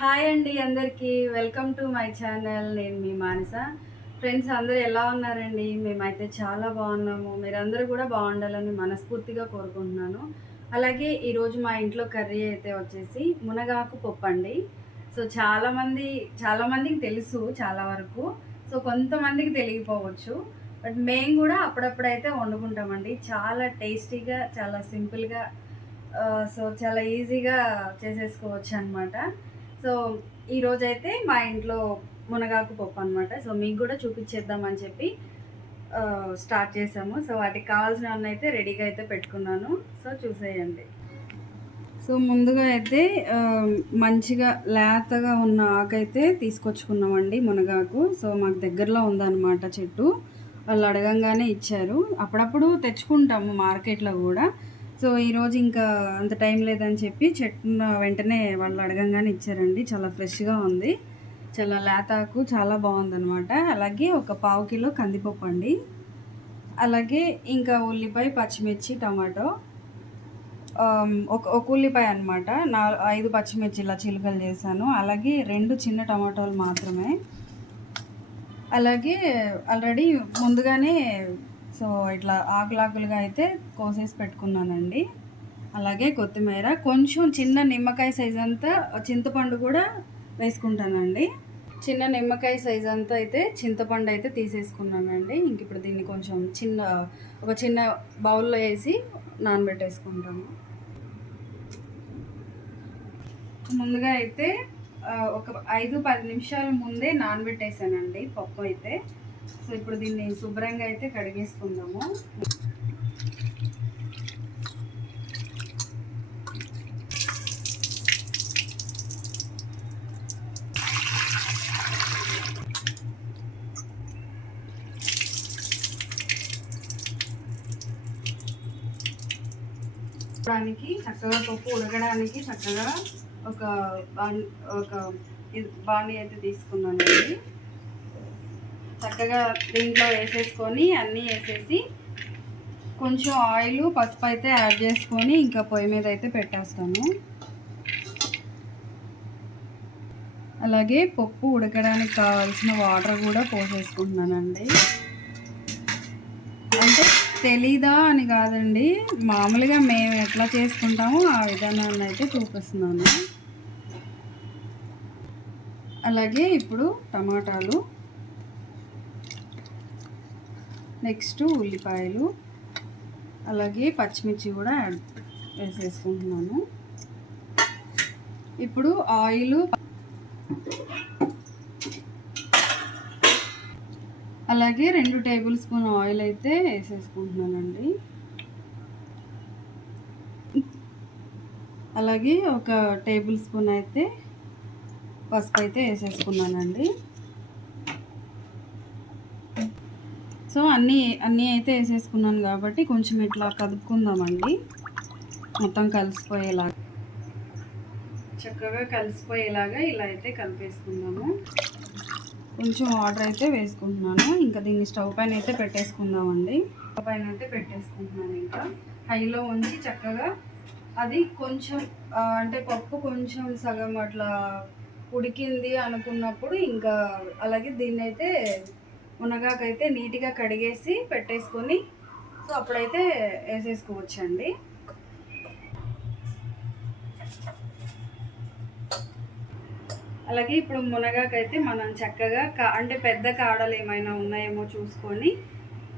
Hi అండి అందరికీ. Welcome to my channel. నేను మీ మానస. ఫ్రెండ్స్ అందరూ ఎలా ఉన్నారండి? మేమైతే చాలా బాగున్నాము. మీరందరూ కూడా బాగుండాలని మనస్ఫూర్తిగా కోరుకుంటున్నాను. అలాగే ఈరోజు మా ఇంట్లో కర్రీ అయితే వచ్చేసి మునగాకు పప్పు అండి. సో చాలామంది చాలామందికి తెలుసు చాలా వరకు. సో కొంతమందికి తెలియకపోవచ్చు. బట్ మేము కూడా అప్పుడప్పుడైతే వండుకుంటామండి. చాలా టేస్టీగా చాలా సింపుల్గా సో చాలా ఈజీగా చేసేసుకోవచ్చు అనమాట సో ఈరోజైతే మా ఇంట్లో మునగాకు పప్పు అనమాట సో మీకు కూడా చూపించేద్దామని చెప్పి స్టార్ట్ చేసాము. సో వాటికి కావాల్సినవన్నీ అయితే రెడీగా అయితే పెట్టుకున్నాను. సో చూసేయండి. సో ముందుగా అయితే మంచిగా లేతగా ఉన్న ఆకైతే తీసుకొచ్చుకున్నామండి మునగాకు. సో మాకు దగ్గరలో ఉందన్నమాట చెట్టు. వాళ్ళు అడగంగానే ఇచ్చారు. అప్పుడప్పుడు తెచ్చుకుంటాము మార్కెట్లో కూడా. సో ఈరోజు ఇంకా అంత టైం లేదని చెప్పి చెట్టు వెంటనే వాళ్ళు అడగంగానే ఇచ్చారండి. చాలా ఫ్రెష్గా ఉంది. చాలా లేతాకు చాలా బాగుందనమాట అలాగే ఒక పావు కిలో కందిపప్పు అండి. అలాగే ఇంకా ఉల్లిపాయ పచ్చిమిర్చి టమాటో. ఒక ఒక ఉల్లిపాయ అనమాట నా ఐదు పచ్చిమిర్చి ఇలా చిలుకలు చేశాను. అలాగే రెండు చిన్న టమాటోలు మాత్రమే. అలాగే ఆల్రెడీ ముందుగానే సో ఇట్లా ఆకులాకులుగా అయితే కోసేసి పెట్టుకున్నానండి. అలాగే కొత్తిమీర కొంచెం చిన్న నిమ్మకాయ సైజ్ అంతా చింతపండు కూడా వేసుకుంటానండి. చిన్న నిమ్మకాయ సైజ్ అంతా అయితే చింతపండు అయితే తీసేసుకున్నానండి. ఇంక ఇప్పుడు దీన్ని కొంచెం చిన్న ఒక చిన్న బౌల్లో వేసి నానబెట్టేసుకుంటాము ముందుగా అయితే ఒక ఐదు పది నిమిషాల ముందే నానబెట్టేసానండి పప్పు అయితే. సో ఇప్పుడు దీన్ని శుభ్రంగా అయితే కడిగేసుకుందాము. ఉడకడానికి చక్కగా పప్పు ఉడకడానికి చక్కగా ఒక బాణి ఒక ఇది బాండి అయితే తీసుకున్నానండి. చక్కగా దీంట్లో వేసేసుకొని అన్నీ వేసేసి కొంచెం ఆయిల్ పసుపు అయితే యాడ్ చేసుకొని ఇంకా పొయ్యి మీద అయితే పెట్టేస్తాను. అలాగే పప్పు ఉడకడానికి కావాల్సిన వాటర్ కూడా పోసేసుకుంటున్నానండి. అంటే తెలీదా అని కాదండి మామూలుగా మేము ఎట్లా చేసుకుంటామో ఆ విధానాన్ని అయితే చూపిస్తున్నాను. అలాగే ఇప్పుడు టమాటాలు నెక్స్ట్ ఉల్లిపాయలు అలాగే పచ్చిమిర్చి కూడా యాడ్ వేసేసుకుంటున్నాను. ఇప్పుడు ఆయిల్ అలాగే రెండు టేబుల్ స్పూన్ ఆయిల్ అయితే వేసేసుకుంటున్నానండి. అలాగే ఒక టేబుల్ స్పూన్ అయితే పసుపు అయితే వేసేసుకున్నానండి. సో అన్నీ అన్నీ అయితే వేసేసుకున్నాను కాబట్టి కొంచెం ఇట్లా కదుపుకుందామండి. మొత్తం కలిసిపోయేలాగా. చక్కగా కలిసిపోయేలాగా ఇలా అయితే కలిపేసుకుందాము. కొంచెం వాటర్ అయితే వేసుకుంటున్నాను. ఇంకా దీన్ని స్టవ్ పైన అయితే పెట్టేసుకుందామండి. స్టవ్ పైన అయితే పెట్టేసుకుంటున్నాను ఇంకా. హైలో ఉంచి చక్కగా అది కొంచెం అంటే పప్పు కొంచెం సగం అట్లా ఉడికింది అనుకున్నప్పుడు ఇంకా అలాగే దీన్ని అయితే మునగాకైతే నీట్గా కడిగేసి పెట్టేసుకొని సో అప్పుడైతే వేసేసుకోవచ్చండి. అలాగే ఇప్పుడు మునగాకైతే మనం చక్కగా కా అంటే పెద్ద కాడలు ఏమైనా ఉన్నాయేమో చూసుకొని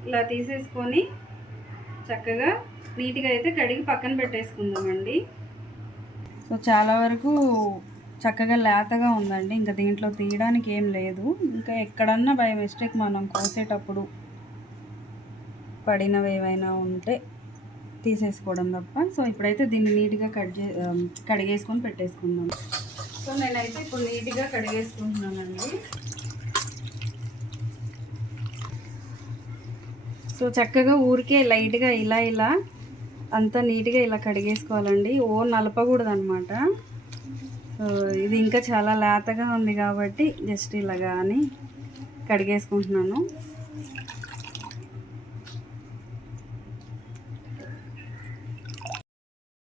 ఇలా తీసేసుకొని చక్కగా నీట్గా అయితే కడిగి పక్కన పెట్టేసుకుందామండి. సో చాలా వరకు చక్కగా లేతగా ఉందండి. ఇంకా దీంట్లో తీయడానికి ఏం లేదు. ఇంకా ఎక్కడన్నా బై మిస్టేక్ మనం కోసేటప్పుడు పడినవి ఏవైనా ఉంటే తీసేసుకోవడం తప్ప. సో ఇప్పుడైతే దీన్ని నీట్గా కట్ చే కడిగేసుకొని పెట్టేసుకుందాం. సో నేనైతే ఇప్పుడు నీట్గా కడిగేసుకుంటున్నానండి. సో చక్కగా ఊరికే లైట్గా ఇలా ఇలా అంతా నీట్గా ఇలా కడిగేసుకోవాలండి. ఓ నలపకూడదు అనమాట ఇది ఇంకా చాలా లేతగా ఉంది కాబట్టి జస్ట్ ఇలాగా అని కడిగేసుకుంటున్నాను.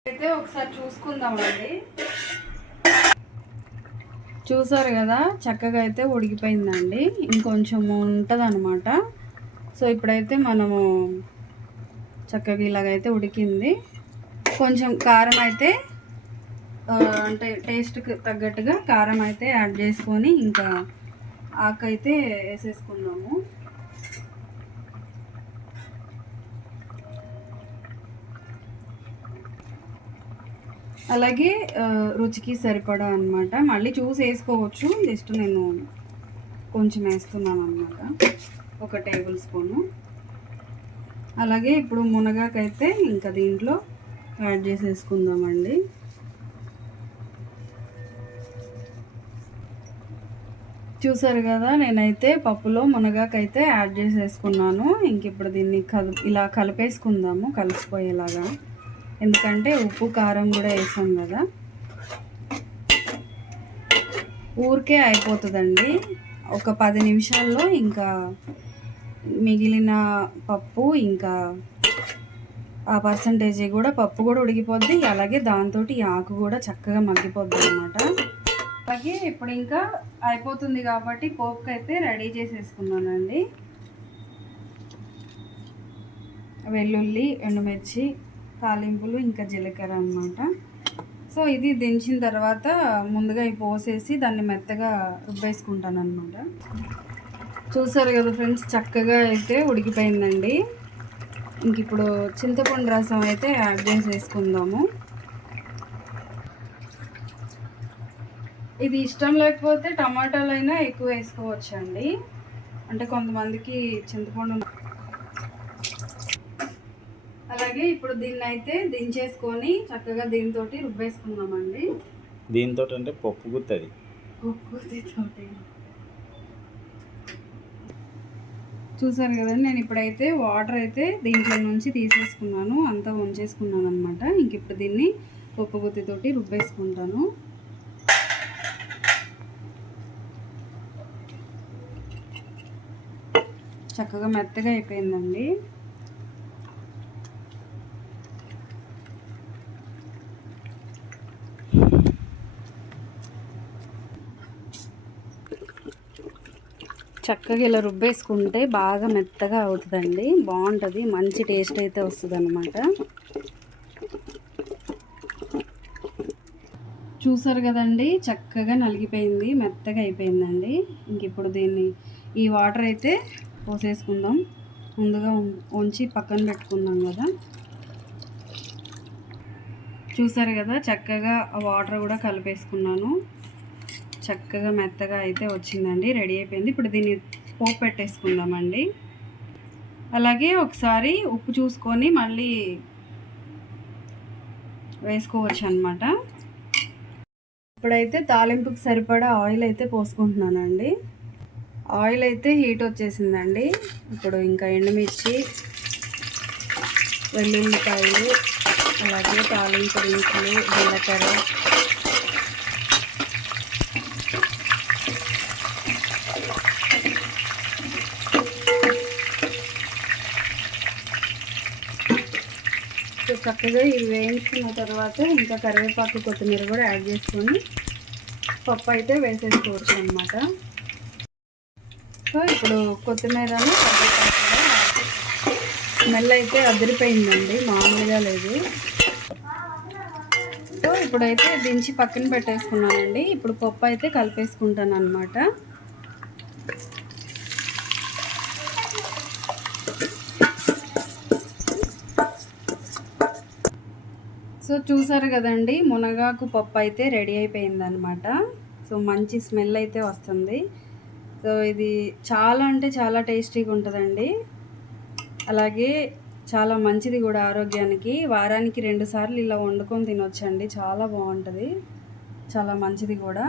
అయితే ఒకసారి చూసుకుందామండి. చూసారు కదా చక్కగా అయితే ఉడికిపోయిందండి. ఇంకొంచెం ఉంటుందన్నమాట. సో ఇప్పుడైతే మనము చక్కగా ఇలాగైతే ఉడికింది. కొంచెం కారం అయితే అంటే టేస్ట్కి తగ్గట్టుగా కారం అయితే యాడ్ చేసుకొని ఇంకా ఆకైతే వేసేసుకున్నాము అలాగే రుచికి సరిపడా అనమాట మళ్ళీ చూసి వేసుకోవచ్చు. జస్ట్ నేను కొంచెం వేస్తున్నాను అనమాట ఒక టేబుల్ స్పూను. అలాగే ఇప్పుడు మునగాకైతే ఇంకా దీంట్లో యాడ్ చేసేసుకుందామండి. చూసారు కదా నేనైతే పప్పులో మునగాకైతే యాడ్ చేసేసుకున్నాను. ఇంక ఇప్పుడు దీన్ని కలు ఇలా కలిపేసుకుందాము కలిసిపోయేలాగా. ఎందుకంటే ఉప్పు కారం కూడా వేసాం కదా. ఊరికే అయిపోతుందండి. ఒక పది నిమిషాల్లో ఇంకా మిగిలిన పప్పు ఇంకా ఆ పర్సంటేజీ కూడా పప్పు కూడా ఉడికిపోద్ది. అలాగే దాంతో ఆకు కూడా చక్కగా మగ్గిపోద్ది అనమాట అలాగే ఇప్పుడు ఇంకా అయిపోతుంది కాబట్టి పోపుకి అయితే రెడీ చేసేసుకున్నానండి. వెల్లుల్లి ఎండుమిర్చి తాలింపులు ఇంకా జీలకర్ర అనమాట సో ఇది దించిన తర్వాత ముందుగా ఈ పోసేసి దాన్ని మెత్తగా రుబ్బేసుకుంటాను అనమాట చూసారు కదా ఫ్రెండ్స్ చక్కగా అయితే ఉడికిపోయిందండి. ఇంక ఇప్పుడు చింతపండు రసం అయితే యాడ్ చేసేసుకుందాము. ఇది ఇష్టం లేకపోతే టమాటాలు అయినా ఎక్కువ వేసుకోవచ్చు అండి అంటే కొంతమందికి చింతపండు అలాగే ఇప్పుడు దీన్ని అయితే దించేసుకొని చక్కగా దీంతో రుబ్బేసుకుందామండి. దీంతో అంటే పప్పు గుత్తది. ఉప్పుతోటి చూసారు కదండి నేను ఇప్పుడైతే వాటర్ అయితే దీంట్లో నుంచి తీసేసుకున్నాను అంతా ఉంచేసుకున్నాను అనమాట ఇంక ఇప్పుడు దీన్ని పప్పు గుత్తితోటి రుబ్బేసుకుంటాను. చక్కగా మెత్తగా అయిపోయిందండి. చక్కగా ఇలా రుబ్బేసుకుంటే బాగా మెత్తగా అవుతుందండి. బాగుంటుంది. మంచి టేస్ట్ అయితే వస్తుంది అనమాట చూసారు కదండి? చక్కగా నలిగిపోయింది. మెత్తగా అయిపోయిందండి. ఇంక ఇప్పుడు దీన్ని ఈ వాటర్ అయితే పోసేసుకుందాం. ముందుగా ఉంచి పక్కన పెట్టుకుందాం కదా. చూసారు కదా చక్కగా వాటర్ కూడా కలిపేసుకున్నాను. చక్కగా మెత్తగా అయితే వచ్చిందండి రెడీ అయిపోయింది. ఇప్పుడు దీన్ని పోపు పెట్టేసుకుందామండి. అలాగే ఒకసారి ఉప్పు చూసుకొని మళ్ళీ వేసుకోవచ్చు అనమాట ఇప్పుడైతే తాలింపుకి సరిపడా ఆయిల్ అయితే పోసుకుంటున్నానండి. ఆయిల్ అయితే హీట్ వచ్చేసిందండి. ఇప్పుడు ఇంకా ఎండుమిర్చి వెల్లుల్లిపాయలు అలాగే తాలింపు దినుసులు జీలకర్ర. చక్కగా ఇవి వేయించుకున్న తర్వాత ఇంకా కరివేపాకు కొత్తిమీర కూడా యాడ్ చేసుకొని పప్పు అయితే వేసేసుకోవచ్చు అనమాట సో ఇప్పుడు కొత్తిమీరను స్మెల్ అయితే అదిరిపోయిందండి మామూలుగా లేదు. సో ఇప్పుడైతే దించి పక్కన పెట్టేసుకున్నానండి. ఇప్పుడు పప్పు అయితే కలిపేసుకుంటాను అనమాట సో చూసారు కదండి మునగాకు పప్పు అయితే రెడీ అయిపోయిందనమాట సో మంచి స్మెల్ అయితే వస్తుంది. సో ఇది చాలా అంటే చాలా టేస్టీగా ఉంటుందండి. అలాగే చాలా మంచిది కూడా ఆరోగ్యానికి. వారానికి రెండు సార్లు ఇలా వండుకొని తినొచ్చండి. చాలా బాగుంటుంది. చాలా మంచిది కూడా.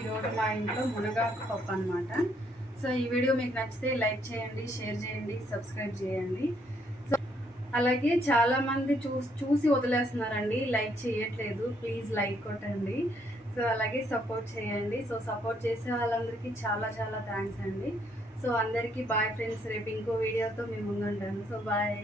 ఈరోజు మా ఇంట్లో మునగాకు పప్పు అనమాట సో ఈ వీడియో మీకు నచ్చితే లైక్ చేయండి షేర్ చేయండి సబ్స్క్రైబ్ చేయండి. సో అలాగే చాలామంది చూ చూసి చూసి వదిలేస్తున్నారండి. లైక్ చేయట్లేదు. ప్లీజ్ లైక్ కొట్టండి. సో అలాగే సపోర్ట్ చేయండి. సో సపోర్ట్ చేసే వాళ్ళందరికీ చాలా చాలా థ్యాంక్స్ అండి. సో అందరికీ బాయ్ ఫ్రెండ్స్ రేపు ఇంకో వీడియోతో మేము ముందుంటాను. So bye